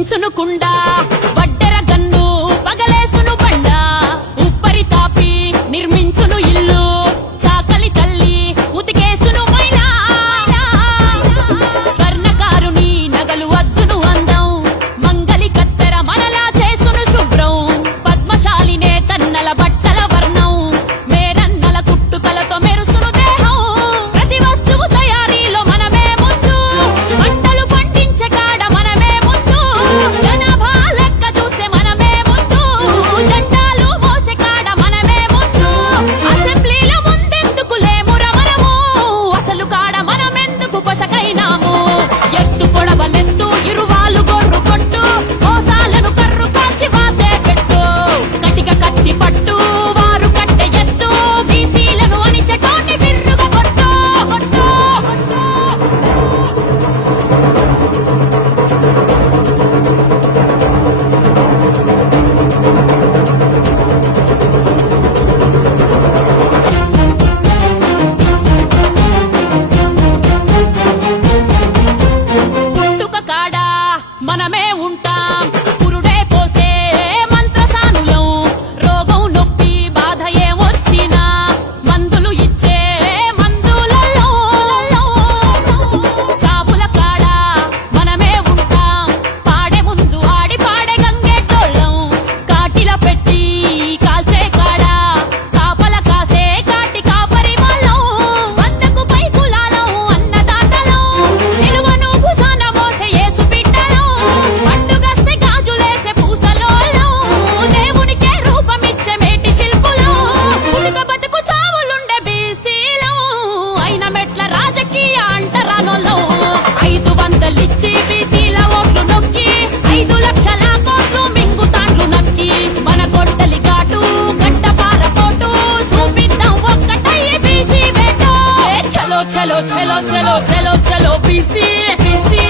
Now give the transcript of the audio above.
చించునుకుండా వడ్డే cello, cello, cello, cello, cello, BC, BC.